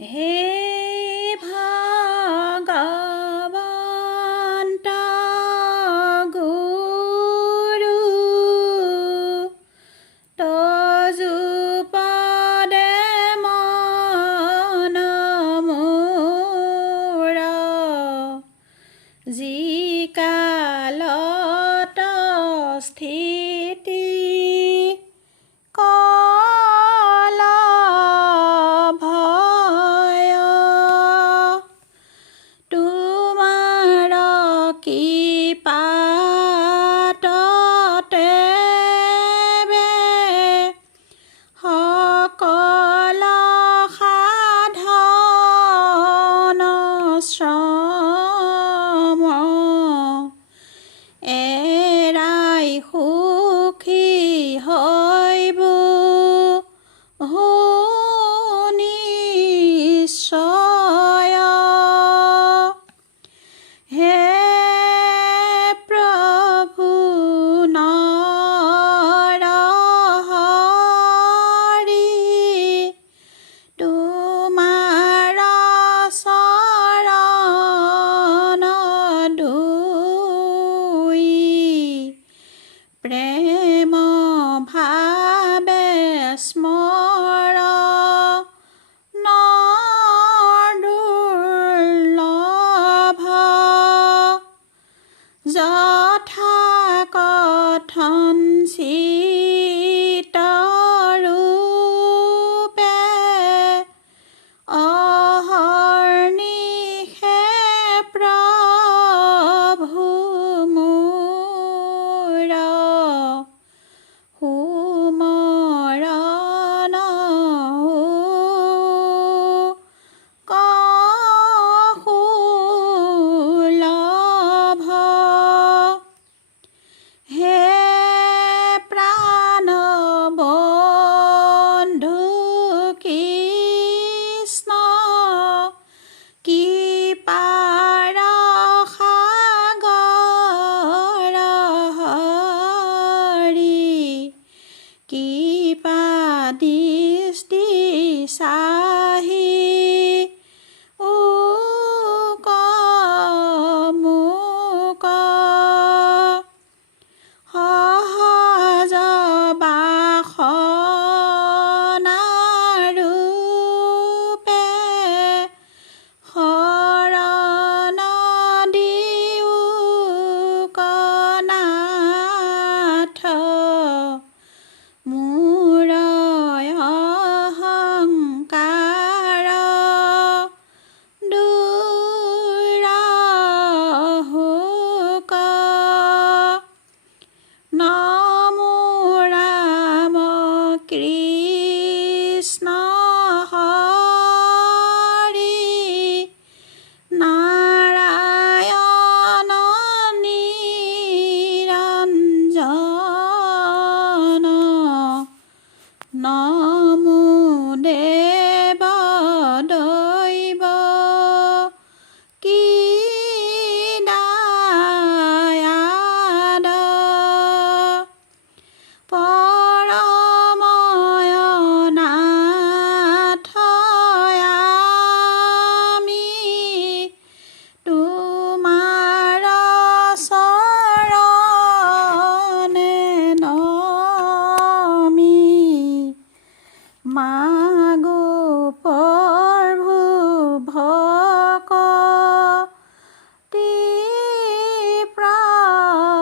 হে ভগৱন্ত গুৰু তজুপদে মন মোৰ যিকালত স্থিতি কল ভয় তোমাৰ কৃপাততে সকল সাধন শ্ৰম এৰাই সুখী হৈব নিশ্চয়। হে প্ৰভু নৰহৰি তোমাৰ চৰণ ধুই প্ৰেম ভাবে স্মৰণ দুৰ্লভ যথা কথন চিত্তৰূপে অহৰ্নিশে প্ৰভু মোৰ সুমৰণ সুলভ। হে প্ৰাণবন্ধু কৃষ্ণ কৃপাৰ সাগৰ হৰি কৃপা দৃষ্টি চাহি মোক সহজ বাসনাৰূপে শৰণ দিওঁ নাথ মোৰ অহংকাৰ দূৰ হোক। নমো ৰাম কৃষ্ণ হৰি নাৰায়ণ নিৰঞ্জন নমো দেৱ দৈৱ কী দায়াদ পৰময় নাথ আমি তোমাৰ চৰণে নমি মাগো প্ৰভু ভকতি প্ৰসাদ।